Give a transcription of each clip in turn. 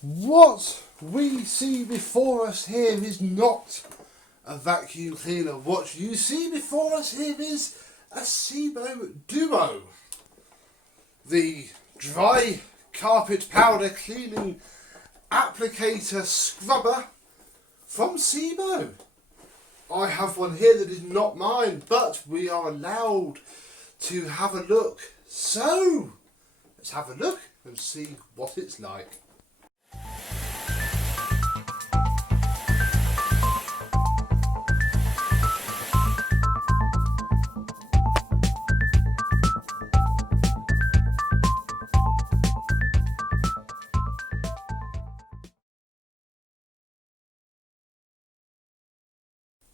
What we see before us here is not a vacuum cleaner. What you see before us here is a Sebo Duo. The dry carpet powder cleaning applicator scrubber from Sebo. I have one here that is not mine, but we are allowed to have a look. So, let's have a look and see what it's like.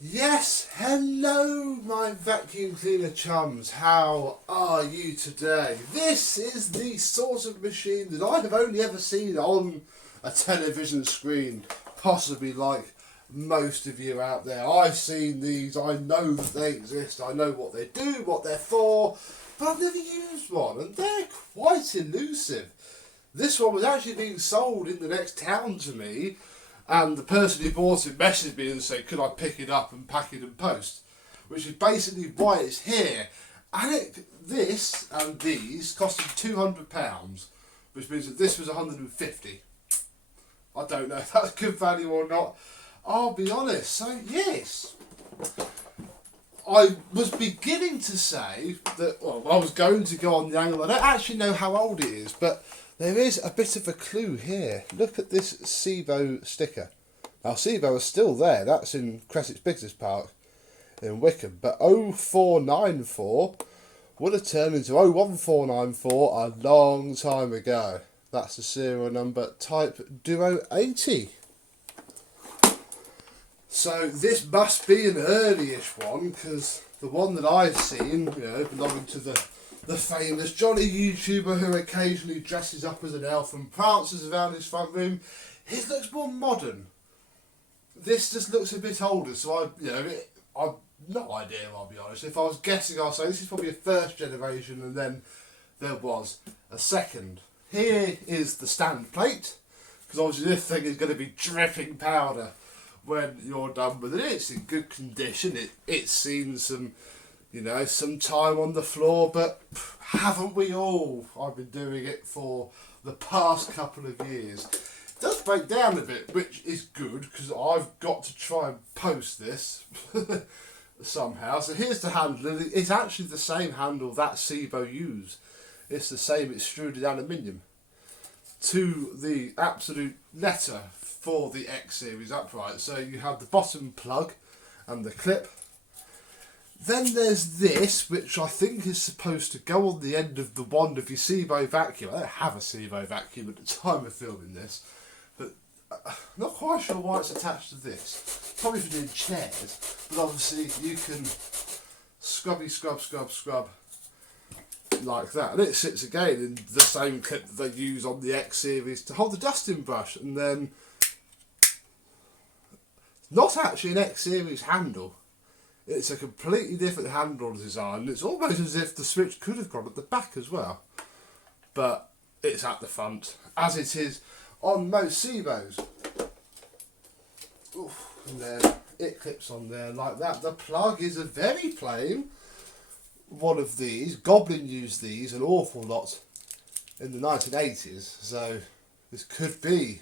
Yes, hello my vacuum cleaner chums, how are you today? This is the sort of machine that I have only ever seen on a television screen, possibly like most of you out there. I've seen these, I know that they exist, I know what they do, what they're for, but I've never used one and they're quite elusive. This one was actually being sold in the next town to me, and the person who bought it messaged me and said, could I pick it up and pack it and post? Which is basically why it's here. And this and these costed £200, which means that this was £150. I don't know if that's good value or not. I'll be honest. So yes, I was beginning to say that, well, I was going to go on the angle. I don't actually know how old it is, but there is a bit of a clue here. Look at this Sebo sticker. Now Sebo is still there. That's in Creswick Business Park in Wickham. But 0494 would have turned into 01494 a long time ago. That's the serial number, type Duo 80. So this must be an early-ish one, because the one that I've seen, belonging to the famous Johnny YouTuber who occasionally dresses up as an elf and prances around his front room, his looks more modern. This just looks a bit older, so I've no idea, I'll be honest. If I was guessing, I'll say this is probably a first generation and then there was a second. Here is the stand plate, because obviously this thing is going to be dripping powder when you're done with it. It's in good condition, it's seen some time on the floor, but haven't we all? I've been doing it for the past couple of years. It does break down a bit, which is good, because I've got to try and post this somehow. So here's the handle. It's actually the same handle that Sebo used. It's the same extruded aluminium to the absolute letter for the X series upright. So you have the bottom plug and the clip. Then there's this, which I think is supposed to go on the end of the wand of your Sebo vacuum. I don't have a Sebo vacuum at the time of filming this, but I'm not quite sure why it's attached to this. Probably for doing chairs, but obviously you can scrub like that. And it sits again in the same clip that they use on the X series to hold the dusting brush. And then, not actually an X series handle. It's a completely different handle design. It's almost as if the switch could have gone at the back as well. But it's at the front, as it is on most Sebos. And then it clips on there like that. The plug is a very plain one of these. Goblin used these an awful lot in the 1980s. So this could be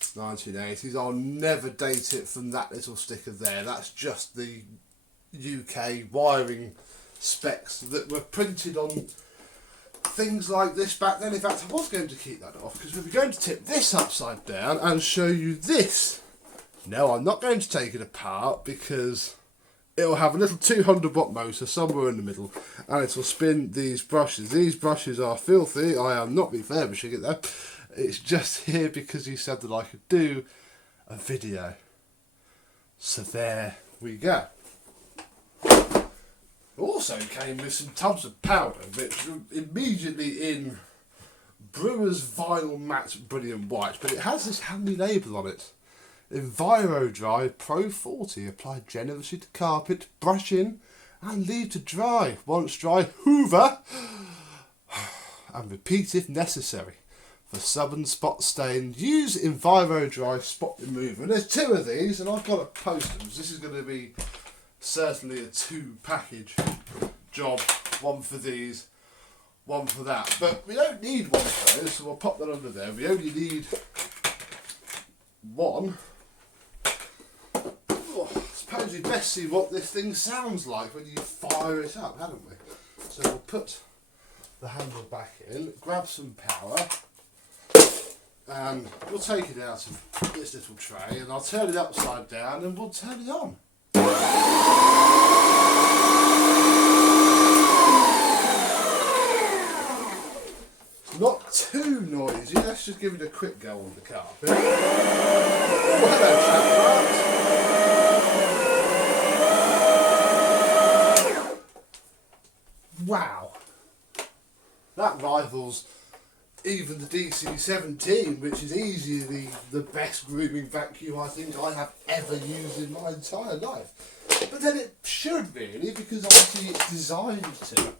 1980s. I'll never date it from that little sticker there. That's just the UK wiring specs that were printed on things like this back then. In fact, I was going to keep that off because we were going to tip this upside down and show you this. No, I'm not going to take it apart because it'll have a little 200 watt motor somewhere in the middle and it will spin these brushes. These brushes are filthy. I am not refurbishing it though. It's just here because he said that I could do a video. So there we go. Also came with some tubs of powder, which were immediately in Brewer's Vinyl Matte Brilliant White, but it has this handy label on it. Enviro Dry Pro 40, applied generously to carpet, brush in and leave to dry. Once dry, hoover and repeat if necessary. for stubborn spot stain. Use Enviro Dry Spot Remover. And there's 2 of these, and I've got to post them. So this is going to be certainly a 2 package job. One for these, one for that. But we don't need one of those, so we'll pop that under there. We only need one. Oh, I suppose we'd best see what this thing sounds like when you fire it up, haven't we? So we'll put the handle back in, grab some power, and we'll take it out of this little tray, and I'll turn it upside down and we'll turn it on. It's not too noisy, let's just give it a quick go on the carpet. Oh, hello, chap. Wow. That rivals even the DC17, which is easily the best grooming vacuum I think I have ever used in my entire life. But then it should really, because obviously it's designed to.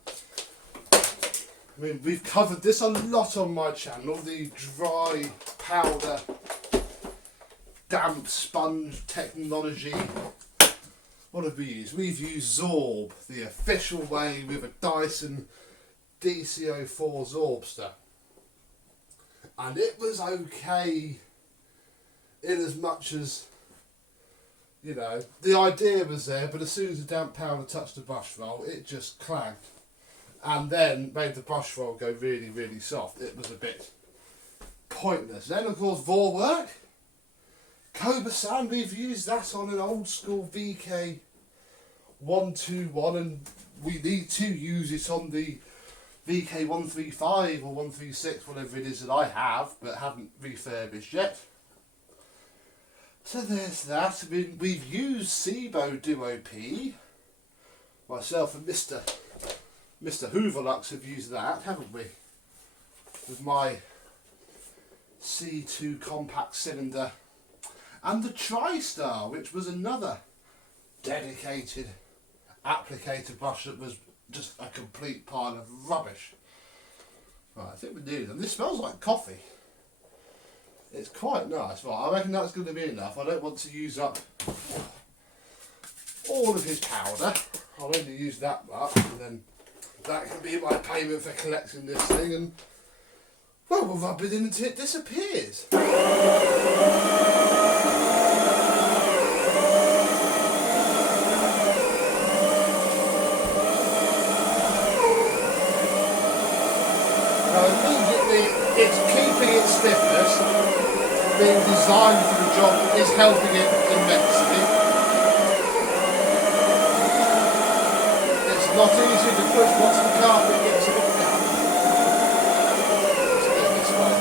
I mean, we've covered this a lot on my channel, the dry powder damp sponge technology. What have we used? We've used Zorb, the official way with a Dyson DC04 Zorbster. And it was okay in as much as, you know, the idea was there, but as soon as the damp powder touched the brush roll, it just clanged. And then made the brush roll go really, really soft. It was a bit pointless. Then, of course, Vorwerk. Cobra Sand, we've used that on an old school VK121, and we need to use it on the VK135 or 136, whatever it is that I have, but haven't refurbished yet. So there's that. I mean, we've used Sebo Duo P. Myself and Mr. Hooverlux have used that, haven't we? With my C2 compact cylinder. And the TriStar, which was another dedicated applicator brush that was just a complete pile of rubbish. Right, I think we're nearly done. This smells like coffee. It's quite nice. Right, I reckon that's going to be enough. I don't want to use up all of his powder. I'll only use that much, and then that can be my payment for collecting this thing, and well, we'll rub it in until it disappears. Now immediately it's keeping its stiffness, being designed for the job, is helping it immensely. It's not easy to push once the carpet gets a bit damp. Let's go this way.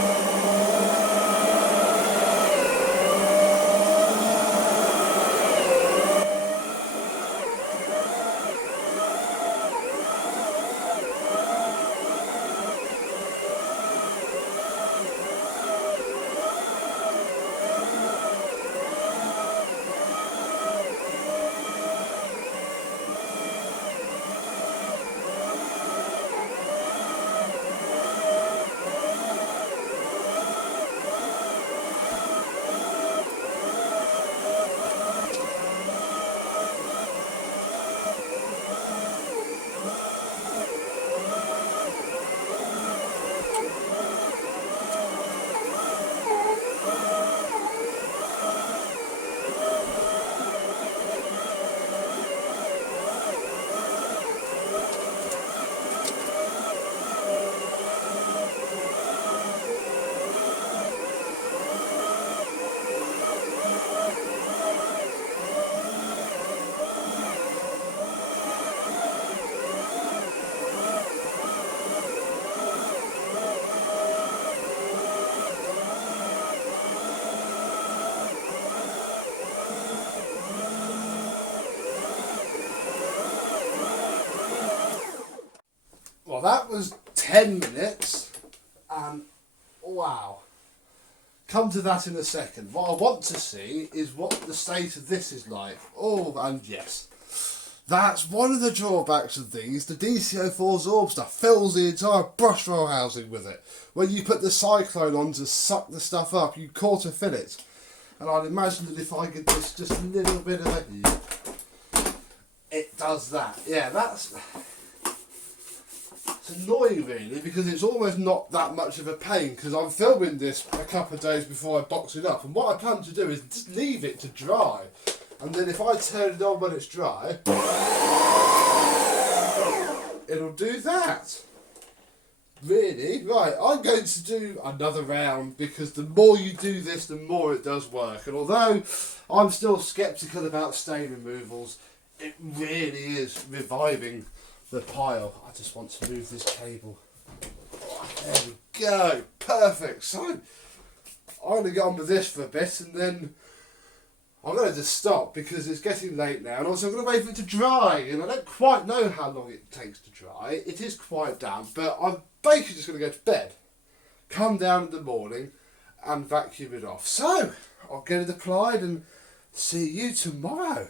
Well, that was 10 minutes, and wow. Come to that in a second. What I want to see is what the state of this is like. Oh, and yes, That's one of the drawbacks of these. The DC04 Zorbster fills the entire brush roll housing with it. When you put the cyclone on to suck the stuff up, you quarter fill it. And I'd imagine that if I give this just a little bit of a... it does that. Yeah, that's... it's annoying really, because it's almost not that much of a pain, because I'm filming this a couple of days before I box it up, and what I plan to do is just leave it to dry. And then if I turn it on when it's dry, it'll do that. Really? Right, I'm going to do another round, because the more you do this, the more it does work. And although I'm still sceptical about stain removals, it really is reviving the pile. I just want to move this cable. There we go. Perfect. So, I'm going to get on with this for a bit, and then I'm going to just stop because it's getting late now, and also I'm going to wait for it to dry, and I don't quite know how long it takes to dry. It is quite damp, but I'm basically just going to go to bed, come down in the morning and vacuum it off. So, I'll get it applied and see you tomorrow.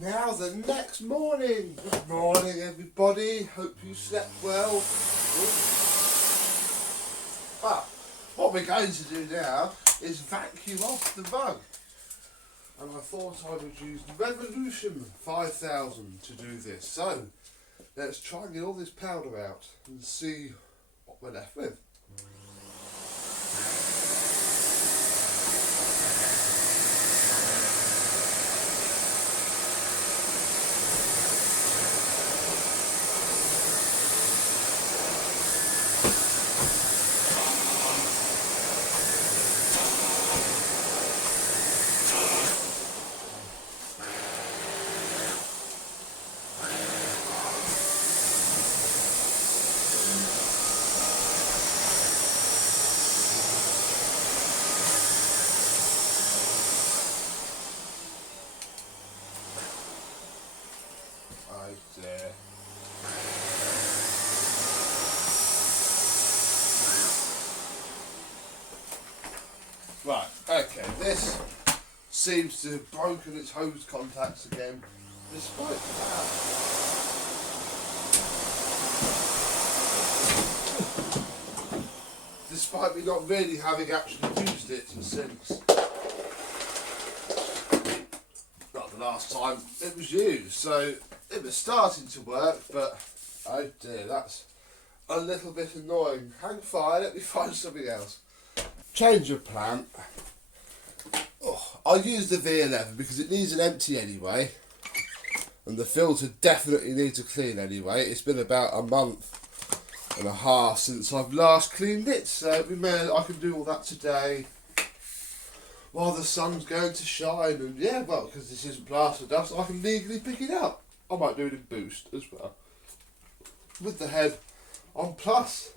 Now the next morning. Good morning everybody, hope you slept well. What we're going to do now is vacuum off the rug. And I thought I would use the Revolution 5000 to do this. So, let's try and get all this powder out and see what we're left with. There. Right, okay, this seems to have broken its hose contacts again, despite that. Despite me not really having actually used it since. Not the last time it was used, so it was starting to work, but oh dear, that's a little bit annoying. Hang fire, let me find something else. Change of plan. I'll use the V11 because it needs an empty anyway, and the filter definitely needs a clean anyway. It's been about a month and a half since I've last cleaned it, so I can do all that today while the sun's going to shine. And yeah, well, because this isn't plaster dust, I can legally pick it up. I might do it in boost as well, with the head on plus.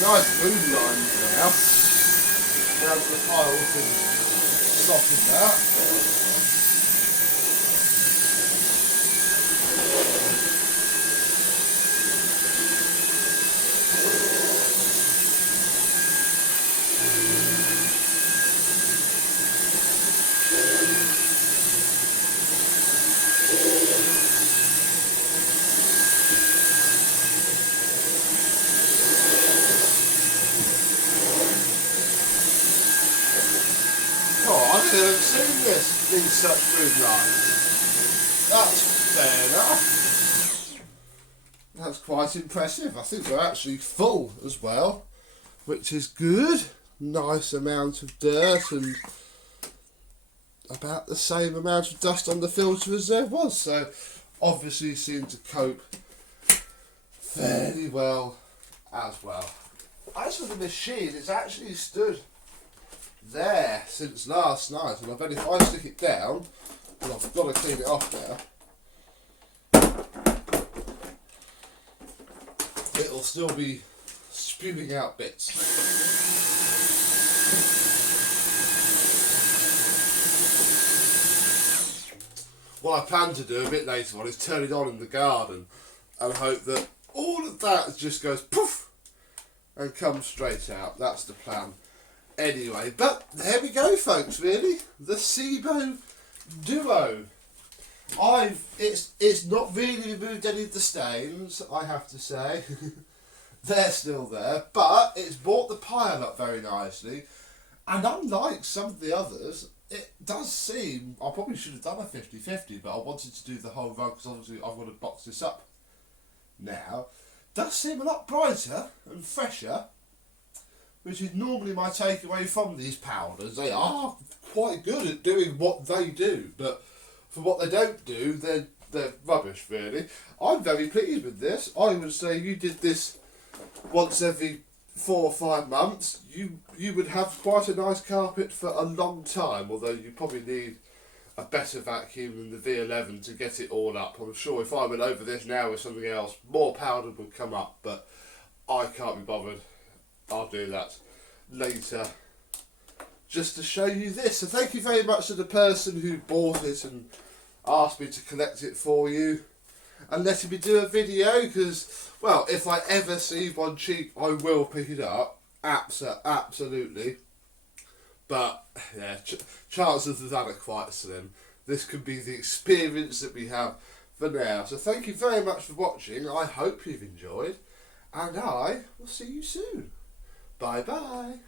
Nice boom lines now. Now the pile can soften that. haven't seen this in such good light. That's fair enough. That's quite impressive. I think they're actually full as well, which is good. Nice amount of dirt and about the same amount of dust on the filter as there was. So obviously seem to cope fairly well as well. As for the machine, it's actually stood there since last night, and I bet if I stick it down, and I've got to clean it off now, it'll still be spewing out bits. What I plan to do a bit later on is turn it on in the garden and hope that all of that just goes poof and comes straight out. That's the plan. Anyway, but there we go, folks, really. The Sebo Duo. It's not really removed any of the stains, I have to say. They're still there, but it's brought the pile up very nicely. And unlike some of the others, it does seem, I probably should have done a 50-50, but I wanted to do the whole rug because obviously I've got to box this up now. Does seem a lot brighter and fresher, which is normally my takeaway from these powders. They are quite good at doing what they do, but for what they don't do, they're rubbish, really. I'm very pleased with this. I would say you did this once every 4 or 5 months, you would have quite a nice carpet for a long time, although you probably need a better vacuum than the V11 to get it all up. I'm sure if I went over this now with something else, more powder would come up, but I can't be bothered. I'll do that later just to show you this. So thank you very much to the person who bought it and asked me to collect it for you and letting me do a video, because, well, if I ever see one cheap, I will pick it up. Absolutely. But, yeah, chances of that are quite slim. This could be the experience that we have for now. So thank you very much for watching. I hope you've enjoyed. And I will see you soon. Bye bye.